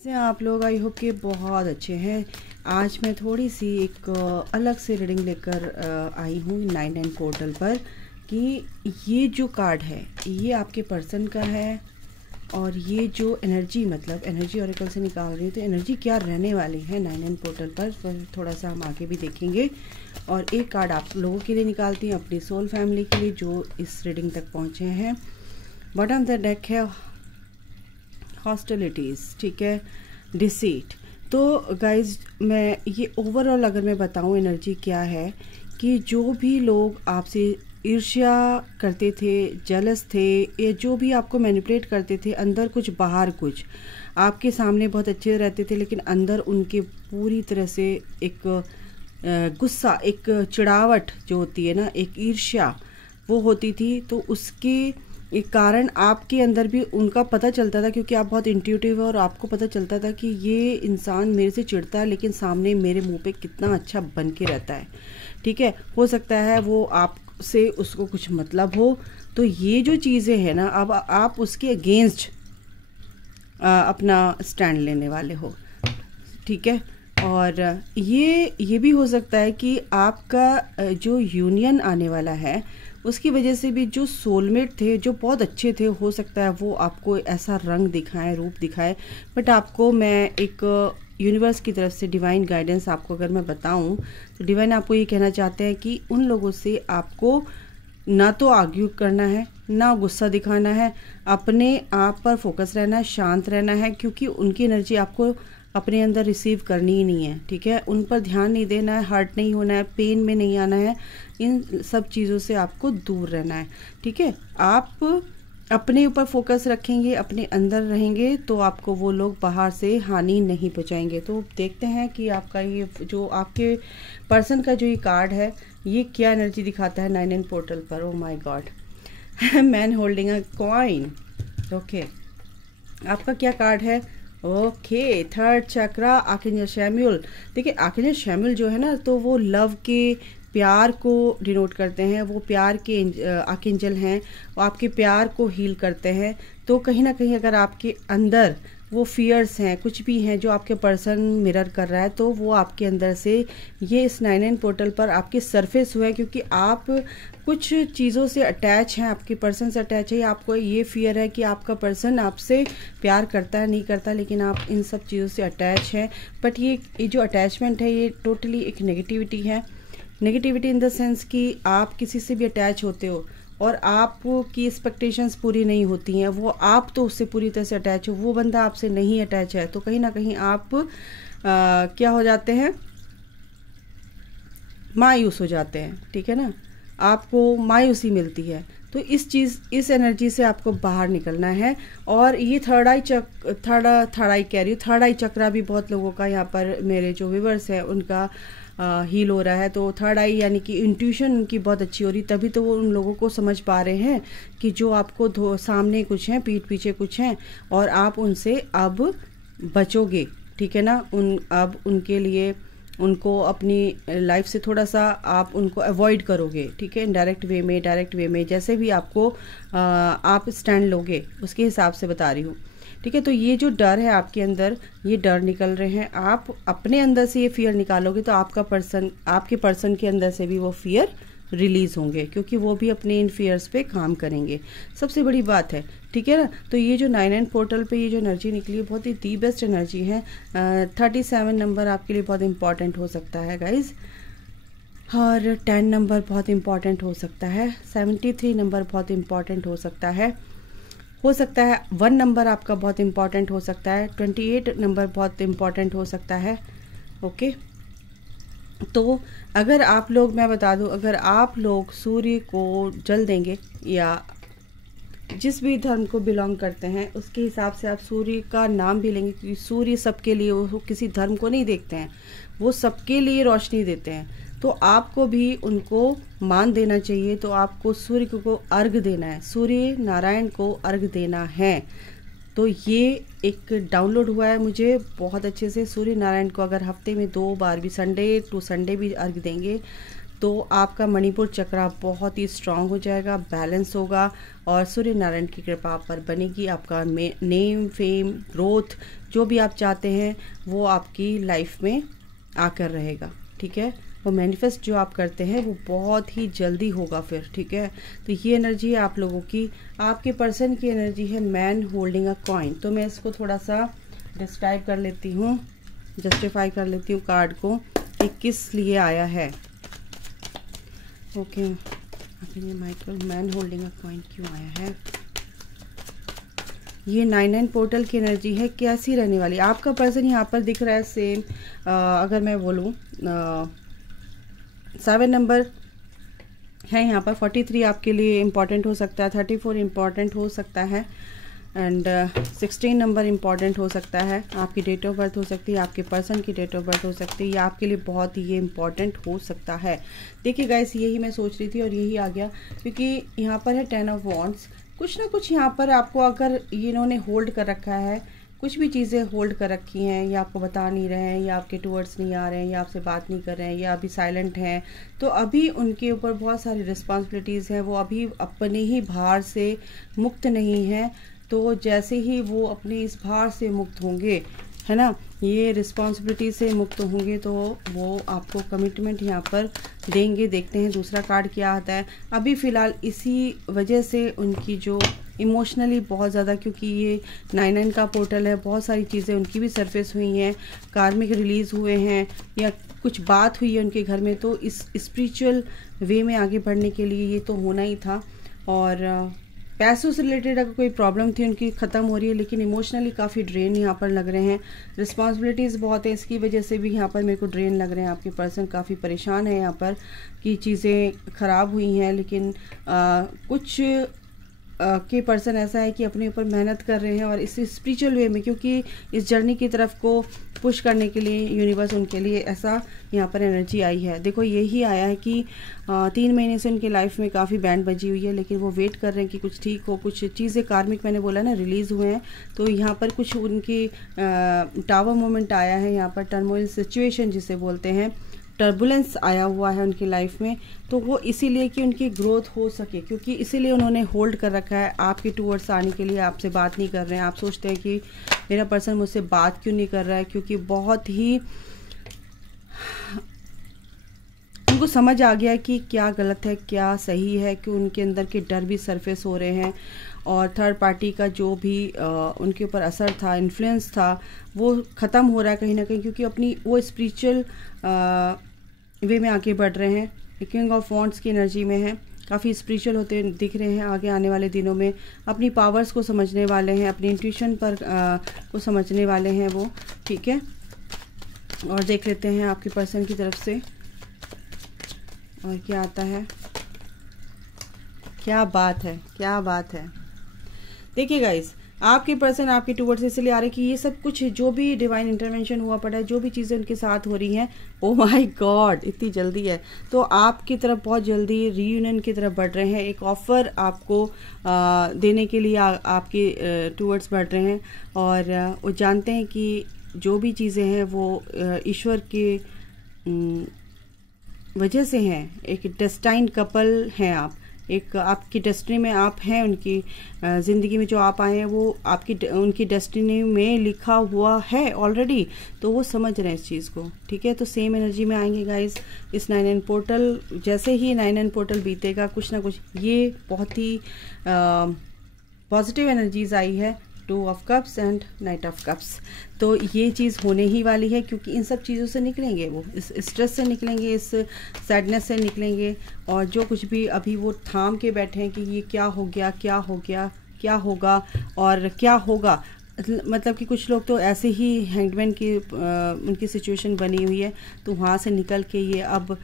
से आप लोग आई होप कि बहुत अच्छे हैं। आज मैं थोड़ी सी एक अलग से रीडिंग लेकर आई हूँ 99 पोर्टल पर कि ये जो कार्ड है ये आपके पर्सन का है और ये जो एनर्जी मतलब एनर्जी ऑरेकल से निकाल रही है तो एनर्जी क्या रहने वाली है 99 पोर्टल पर थोड़ा सा हम आगे भी देखेंगे। और एक कार्ड आप लोगों के लिए निकालती हैं अपनी सोल फैमिली के लिए जो इस रीडिंग तक पहुँचे हैं। बॉटम द डेक है हॉस्टिलिटीज़, ठीक है, डिसीट। तो गाइज मैं ये ओवरऑल अगर मैं बताऊं एनर्जी क्या है कि जो भी लोग आपसे ईर्ष्या करते थे, जेलस थे, या जो भी आपको मैनिपुलेट करते थे, अंदर कुछ बाहर कुछ, आपके सामने बहुत अच्छे रहते थे लेकिन अंदर उनके पूरी तरह से एक गुस्सा, एक चिढ़ावट जो होती है ना, एक ईर्ष्या वो होती थी। तो उसके एक कारण आपके अंदर भी उनका पता चलता था क्योंकि आप बहुत इंट्यूटिव है और आपको पता चलता था कि ये इंसान मेरे से चिढ़ता है लेकिन सामने मेरे मुंह पे कितना अच्छा बन के रहता है, ठीक है। हो सकता है वो आपसे उसको कुछ मतलब हो। तो ये जो चीज़ें हैं ना, अब आप उसके अगेंस्ट अपना स्टैंड लेने वाले हो, ठीक है। और ये भी हो सकता है कि आपका जो यूनियन आने वाला है उसकी वजह से भी जो सोलमेट थे, जो बहुत अच्छे थे, हो सकता है वो आपको ऐसा रंग दिखाएं, रूप दिखाएं। बट आपको मैं एक यूनिवर्स की तरफ से डिवाइन गाइडेंस आपको अगर मैं बताऊं तो डिवाइन आपको ये कहना चाहते हैं कि उन लोगों से आपको ना तो आर्ग्यू करना है, ना गुस्सा दिखाना है, अपने आप पर फोकस रहना है, शांत रहना है, क्योंकि उनकी एनर्जी आपको अपने अंदर रिसीव करनी ही नहीं है, ठीक है। उन पर ध्यान नहीं देना है, हर्ट नहीं होना है, पेन में नहीं आना है, इन सब चीज़ों से आपको दूर रहना है, ठीक है। आप अपने ऊपर फोकस रखेंगे, अपने अंदर रहेंगे तो आपको वो लोग बाहर से हानि नहीं पहुंचाएंगे। तो देखते हैं कि आपका ये जो आपके पर्सन का जो ये कार्ड है ये क्या एनर्जी दिखाता है 99 पोर्टल पर। Oh my God, man holding a coin. Okay, आपका क्या कार्ड है? ओके, थर्ड चक्रा, आर्कएंजल शैम्यूल। देखिए आर्कएंजल शैम्यूल जो है ना, तो वो लव के, प्यार को डिनोट करते हैं। वो प्यार के आर्कएंजल हैं, वो आपके प्यार को हील करते हैं। तो कहीं ना कहीं अगर आपके अंदर वो फियर्स हैं, कुछ भी हैं जो आपके पर्सन मिरर कर रहा है, तो वो आपके अंदर से ये इस 99 पोर्टल पर आपके सरफेस हुआ है क्योंकि आप कुछ चीज़ों से अटैच हैं, आपके पर्सन से अटैच है। आपको ये फियर है कि आपका पर्सन आपसे प्यार करता है, नहीं करता, लेकिन आप इन सब चीज़ों से अटैच हैं। बट ये जो अटैचमेंट है ये टोटली एक नेगेटिविटी है। नेगेटिविटी इन द सेंस कि आप किसी से भी अटैच होते हो और आपकी एक्सपेक्टेशंस पूरी नहीं होती हैं, वो आप तो उससे पूरी तरह से अटैच हो, वो बंदा आपसे नहीं अटैच है, तो कहीं ना कहीं आप क्या हो जाते हैं, मायूस हो जाते हैं, ठीक है ना, आपको मायूसी मिलती है। तो इस एनर्जी से आपको बाहर निकलना है। और ये थर्ड आई कह रही हूँ, थर्ड आई चक्रा भी बहुत लोगों का यहाँ पर, मेरे जो व्यूवर्स हैं उनका हील हो रहा है। तो थर्ड आई यानी कि इंट्यूशन उनकी बहुत अच्छी हो रही, तभी तो वो उन लोगों को समझ पा रहे हैं कि जो आपको सामने कुछ हैं, पीठ पीछे कुछ हैं, और आप उनसे अब बचोगे, ठीक है ना। अब उनके लिए उनको अपनी लाइफ से थोड़ा सा आप उनको अवॉइड करोगे, ठीक है। इनडायरेक्ट वे में, डायरेक्ट वे में, जैसे भी आपको आप स्टैंड लोगे उसके हिसाब से बता रही हूँ, ठीक है। तो ये जो डर है आपके अंदर, ये डर निकल रहे हैं। आप अपने अंदर से ये फियर निकालोगे तो आपके पर्सन के अंदर से भी वो फियर रिलीज होंगे, क्योंकि वो भी अपने इन फियर्स पे काम करेंगे। सबसे बड़ी बात है, ठीक है ना। तो ये जो 99 पोर्टल पे ये जो एनर्जी निकली है बहुत ही दी बेस्ट एनर्जी है। 37 नंबर आपके लिए बहुत इंपॉर्टेंट हो सकता है गाइज, और 10 नंबर बहुत इंपॉर्टेंट हो सकता है, 73 नंबर बहुत इंपॉर्टेंट हो सकता है 1 नंबर आपका बहुत इंपॉर्टेंट हो सकता है, 28 नंबर बहुत इंपॉर्टेंट हो सकता है। ओके, तो अगर आप लोग, मैं बता दूं, अगर आप लोग सूर्य को जल देंगे या जिस भी धर्म को बिलोंग करते हैं उसके हिसाब से आप सूर्य का नाम भी लेंगे, क्योंकि सूर्य सबके लिए, वो किसी धर्म को नहीं देखते हैं, वो सबके लिए रोशनी देते हैं। तो आपको भी उनको मान देना चाहिए। तो आपको सूर्य को अर्घ देना है, सूर्य नारायण को अर्घ देना है। तो ये एक डाउनलोड हुआ है मुझे बहुत अच्छे से। सूर्य नारायण को अगर हफ्ते में 2 बार भी, संडे टू संडे भी अर्घ देंगे तो आपका मणिपुर चक्रा बहुत ही स्ट्रांग हो जाएगा, बैलेंस होगा और सूर्य नारायण की कृपा आप पर बनेगी। आपका नेम, फेम, ग्रोथ जो भी आप चाहते हैं वो आपकी लाइफ में आकर रहेगा। ठीक है, वो मैनिफेस्ट जो आप करते हैं वो बहुत ही जल्दी होगा फिर। ठीक है, तो ये एनर्जी है आप लोगों की। आपके पर्सन की एनर्जी है मैन होल्डिंग अ कॉइन। तो मैं इसको थोड़ा सा डिस्क्राइब कर लेती हूँ, जस्टिफाई कर लेती हूँ कार्ड को कि किस लिए आया है। ओके, अभी Michael man holding a coin क्यों आया है? ये 99 पोर्टल की एनर्जी है, कैसी रहने वाली? आपका पर्सन यहाँ पर दिख रहा है सेम, अगर मैं बोलूँ 7 नंबर है यहाँ पर, 43 आपके लिए इम्पॉर्टेंट हो सकता है, 34 इम्पॉर्टेंट हो सकता है एंड 16 नंबर इम्पॉर्टेंट हो सकता है। आपकी डेट ऑफ बर्थ हो सकती है, आपके पर्सन की डेट ऑफ बर्थ हो सकती है, या आपके लिए बहुत ही ये इम्पॉर्टेंट हो सकता है। देखिए गाइस, यही मैं सोच रही थी और यही आ गया, क्योंकि यहाँ पर है 10 ऑफ वॉन्ड्स। कुछ ना कुछ यहाँ पर आपको अगर इन्होंने होल्ड कर रखा है, कुछ भी चीज़ें होल्ड कर रखी हैं, या आपको बता नहीं रहे हैं, या आपके टूवर्ड्स नहीं आ रहे हैं, या आपसे बात नहीं कर रहे हैं, या अभी साइलेंट हैं, तो अभी उनके ऊपर बहुत सारी रिस्पॉन्सिबिलिटीज़ हैं। वो अभी अपने ही भार से मुक्त नहीं हैं। तो जैसे ही वो अपने इस भार से मुक्त होंगे, है ना, ये रिस्पॉन्सिबिलिटी से मुक्त होंगे, तो वो आपको कमिटमेंट यहाँ पर देंगे। देखते हैं दूसरा कार्ड क्या आता है। अभी फ़िलहाल इसी वजह से उनकी जो इमोशनली बहुत ज़्यादा, क्योंकि ये 99 का पोर्टल है, बहुत सारी चीज़ें उनकी भी सरफेस हुई हैं, कार्मिक रिलीज़ हुए हैं, या कुछ बात हुई है उनके घर में, तो इस स्पिरिचुअल वे में आगे बढ़ने के लिए ये तो होना ही था। और पैसों से रिलेटेड अगर कोई प्रॉब्लम थी उनकी ख़त्म हो रही है, लेकिन इमोशनली काफ़ी ड्रेन यहाँ पर लग रहे हैं। रिस्पॉन्सिबिलिटीज़ बहुत है, इसकी वजह से भी यहाँ पर मेरे को ड्रेन लग रहे हैं। आपके पर्सन काफ़ी परेशान है यहाँ पर कि चीज़ें ख़राब हुई हैं, लेकिन कुछ के पर्सन ऐसा है कि अपने ऊपर मेहनत कर रहे हैं और इस स्पिरिचुअल वे में, क्योंकि इस जर्नी की तरफ को पुश करने के लिए यूनिवर्स उनके लिए ऐसा यहाँ पर एनर्जी आई है। देखो, यही आया है कि 3 महीने से उनकी लाइफ में काफ़ी बैंड बजी हुई है, लेकिन वो वेट कर रहे हैं कि कुछ ठीक हो, कुछ चीज़ें कार्मिक, मैंने बोला ना, रिलीज़ हुए हैं। तो यहाँ पर कुछ उनकी टावर मोमेंट आया है, यहाँ पर टर्मोइल सिचुएशन जिसे बोलते हैं, टर्बुलेंस आया हुआ है उनकी लाइफ में। तो वो इसीलिए कि उनकी ग्रोथ हो सके, क्योंकि इसीलिए उन्होंने होल्ड कर रखा है आपके टूवर्ड्स आने के लिए। आपसे बात नहीं कर रहे हैं, आप सोचते हैं कि मेरा पर्सन मुझसे बात क्यों नहीं कर रहा है, क्योंकि बहुत ही उनको समझ आ गया कि क्या गलत है क्या सही है, कि उनके अंदर के डर भी सरफेस हो रहे हैं और थर्ड पार्टी का जो भी उनके ऊपर असर था, इन्फ्लुएंस था, वो ख़त्म हो रहा है कहीं ना कहीं, क्योंकि अपनी वो स्पिरिचुअल वे में आगे बढ़ रहे हैं। किंग ऑफ वॉन्ड्स की एनर्जी में है, काफ़ी स्पिरिचुअल होते दिख रहे हैं। आगे आने वाले दिनों में अपनी पावर्स को समझने वाले हैं, अपनी इंट्यूशन पर को समझने वाले हैं वो। ठीक है, और देख लेते हैं आपके पर्सन की तरफ से और क्या आता है। क्या बात है, क्या बात है। देखिए गाइस, आपके पर्सन आपके टूवर्ड्स इसलिए आ रहे हैं कि ये सब कुछ जो भी डिवाइन इंटरवेंशन हुआ पड़ा है, जो भी चीज़ें उनके साथ हो रही हैं, ओ माय गॉड इतनी जल्दी है, तो आपकी तरफ बहुत जल्दी रीयूनियन की तरफ बढ़ रहे हैं। एक ऑफर आपको देने के लिए आपके टूवर्ड्स बढ़ रहे हैं, और वो जानते हैं कि जो भी चीज़ें हैं वो ईश्वर के वजह से हैं। एक डेस्टाइन्ड कपल हैं आप, एक आपकी डेस्टिनी में आप हैं, उनकी ज़िंदगी में जो आप आए हैं वो आपकी उनकी डेस्टिनी में लिखा हुआ है ऑलरेडी, तो वो समझ रहे हैं इस चीज़ को। ठीक है, तो सेम एनर्जी में आएंगे गाइस इस 99 पोर्टल। जैसे ही 99 पोर्टल बीतेगा, कुछ ना कुछ, ये बहुत ही पॉजिटिव एनर्जीज आई है, 2 of cups and night of cups. तो ये चीज़ होने ही वाली है, क्योंकि इन सब चीज़ों से निकलेंगे वो, इस स्ट्रेस से निकलेंगे, इस सैडनेस से निकलेंगे, और जो कुछ भी अभी वो थाम के बैठे हैं कि ये क्या हो गया, क्या हो गया, क्या होगा और क्या होगा। मतलब कि कुछ लोग तो ऐसे ही हैंगमैन की उनकी सिचुएशन बनी हुई है, तो वहाँ से निकल के ये अब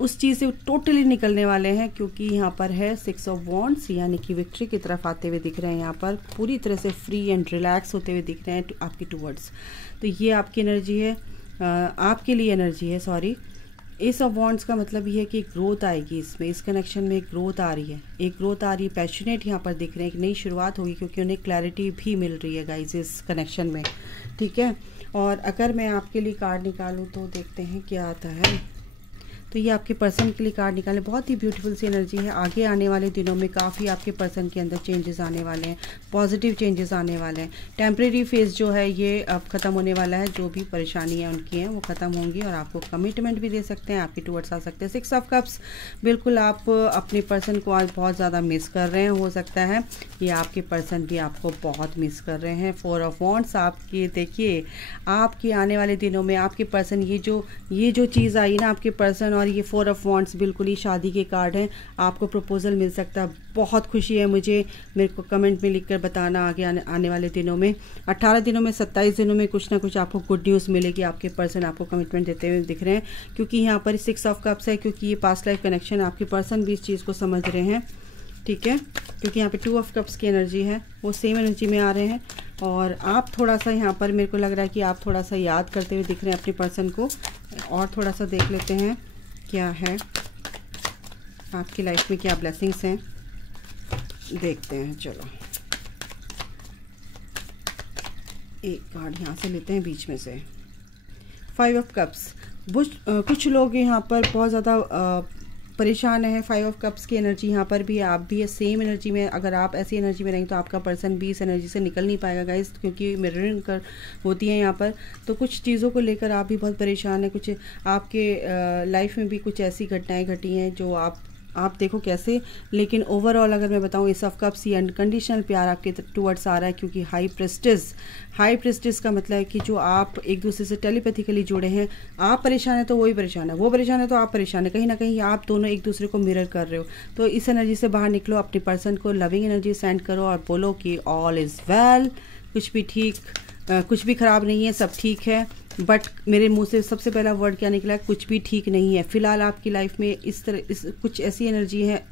उस चीज़ से टोटली निकलने वाले हैं, क्योंकि यहाँ पर है 6 ऑफ वॉन्ड्स, यानी कि विक्ट्री की तरफ आते हुए दिख रहे हैं। यहाँ पर पूरी तरह से फ्री एंड रिलैक्स होते हुए दिख रहे हैं आपके टूवर्ड्स। तो ये आपकी एनर्जी है, आपके लिए एनर्जी है, सॉरी। एस ऑफ वॉन्ड्स का मतलब ये है कि ग्रोथ आएगी इसमें, इस कनेक्शन में एक ग्रोथ आ रही है, एक ग्रोथ आ रही है। पैशनेट यहाँ पर दिख रहे हैं, एक नई शुरुआत होगी, क्योंकि उन्हें क्लैरिटी भी मिल रही है गाइज इस कनेक्शन में। ठीक है, और अगर मैं आपके लिए कार्ड निकालूँ तो देखते हैं क्या आता है। तो ये आपके पर्सन के लिए कार्ड निकाले, बहुत ही ब्यूटीफुल सी एनर्जी है। आगे आने वाले दिनों में काफ़ी आपके पर्सन के अंदर चेंजेस आने वाले हैं, पॉजिटिव चेंजेस आने वाले हैं। टेम्परेरी फेज जो है ये अब ख़त्म होने वाला है, जो भी परेशानी है उनकी हैं वो ख़त्म होंगी और आपको कमिटमेंट भी दे सकते हैं, आपके टूवर्ड्स आ सकते हैं। 6 ऑफ कप्स, बिल्कुल आप अपने पर्सन को आज बहुत ज़्यादा मिस कर रहे हैं, हो सकता है ये आपके पर्सन भी आपको बहुत मिस कर रहे हैं। 4 ऑफ वॉन्ड्स, आपके देखिए आपके आने वाले दिनों में आपके पर्सन ये जो चीज़ आई ना आपके पर्सन, और ये 4 ऑफ वॉन्ड्स बिल्कुल ही शादी के कार्ड हैं। आपको प्रपोजल मिल सकता है, बहुत खुशी है मुझे, मेरे को कमेंट में लिखकर बताना आगे आने वाले दिनों में। 18 दिनों में 27 दिनों में कुछ ना कुछ आपको गुड न्यूज़ मिलेगी। आपके पर्सन आपको कमिटमेंट देते हुए दिख रहे हैं, क्योंकि यहाँ पर 6 ऑफ कप्स है, क्योंकि ये पास्ट लाइफ कनेक्शन, आपके पर्सन भी इस चीज़ को समझ रहे हैं, ठीक है। क्योंकि यहाँ पे 2 ऑफ कप्स की एनर्जी है, वो सेम एनर्जी में आ रहे हैं। और आप थोड़ा सा यहाँ पर मेरे को लग रहा है कि आप थोड़ा सा याद करते हुए दिख रहे हैं अपने पर्सन को। और थोड़ा सा देख लेते हैं क्या है आपकी लाइफ में, क्या ब्लेसिंग्स हैं, देखते हैं। चलो एक कार्ड यहाँ से लेते हैं बीच में से, 5 ऑफ कप्स। कुछ लोग यहाँ पर बहुत ज़्यादा परेशान है। 5 ऑफ कप्स की एनर्जी यहाँ पर भी, आप भी सेम एनर्जी में, अगर आप ऐसी एनर्जी में रहें तो आपका पर्सन भी इस एनर्जी से निकल नहीं पाएगा गाइस, क्योंकि मिररिंग कर होती है यहाँ पर। तो कुछ चीज़ों को लेकर आप भी बहुत परेशान हैं, कुछ आपके लाइफ में भी कुछ ऐसी घटनाएं घटी हैं जो आप देखो कैसे। लेकिन ओवरऑल अगर मैं बताऊं, इस ऑफ कप्स ये अनकंडीशनल प्यार आपके टूवर्ड्स आ रहा है, क्योंकि हाई प्रेस्टिस का मतलब है कि जो आप एक दूसरे से टेलीपैथिकली जुड़े हैं। आप परेशान है तो वही परेशान है, वो परेशान है तो आप परेशान है, कहीं ना कहीं आप दोनों एक दूसरे को मिरर कर रहे हो। तो इस एनर्जी से बाहर निकलो, अपने पर्सन को लविंग एनर्जी सेंड करो और बोलो कि ऑल इज़ वेल, कुछ भी खराब नहीं है, सब ठीक है। बट मेरे मुंह से सबसे पहला वर्ड क्या निकला है, कुछ भी ठीक नहीं है। फिलहाल आपकी लाइफ में कुछ ऐसी एनर्जी है,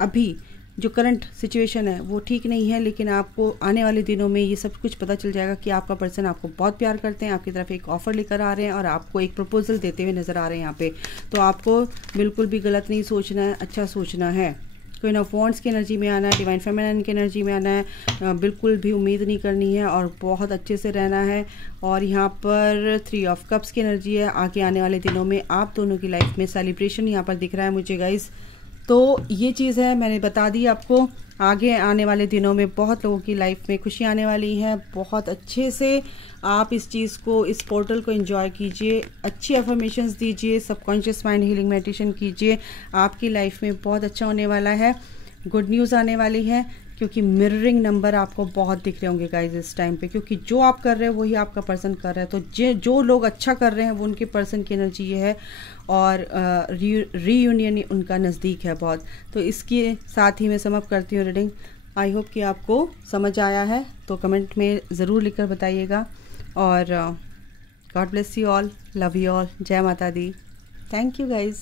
अभी जो करंट सिचुएशन है वो ठीक नहीं है, लेकिन आपको आने वाले दिनों में ये सब कुछ पता चल जाएगा कि आपका पर्सन आपको बहुत प्यार करते हैं, आपकी तरफ एक ऑफर लेकर आ रहे हैं और आपको एक प्रपोजल देते हुए नज़र आ रहे हैं यहाँ पे। तो आपको बिल्कुल भी गलत नहीं सोचना है, अच्छा सोचना है। क्वीन ऑफ वॉन्ड्स की एनर्जी में आना है, डिवाइन फेमिनिन की एनर्जी में आना है, बिल्कुल भी उम्मीद नहीं करनी है और बहुत अच्छे से रहना है। और यहाँ पर 3 ऑफ कप्स की एनर्जी है। आगे आने वाले दिनों में आप दोनों की लाइफ में सेलिब्रेशन यहाँ पर दिख रहा है मुझे गाइस। तो ये चीज़ है, मैंने बता दी आपको। आगे आने वाले दिनों में बहुत लोगों की लाइफ में खुशी आने वाली है। बहुत अच्छे से आप इस चीज़ को, इस पोर्टल को एंजॉय कीजिए, अच्छी अफर्मेशंस दीजिए, सबकॉन्शियस माइंड हीलिंग मेडिटेशन कीजिए। आपकी लाइफ में बहुत अच्छा होने वाला है, गुड न्यूज़ आने वाली है, क्योंकि मिररिंग नंबर आपको बहुत दिख रहे होंगे गाइज इस टाइम पे, क्योंकि जो आप कर रहे हो वही आपका पर्सन कर रहा है। तो जो लोग अच्छा कर रहे हैं वो उनके पर्सन की एनर्जी ये है, और रीयूनियन उनका नज़दीक है बहुत। तो इसके साथ ही मैं समअप करती हूँ रीडिंग। आई होप कि आपको समझ आया है, तो कमेंट में ज़रूर लिखकर बताइएगा। और God bless you all, love you all, जय माता दी, थैंक यू गाइज़।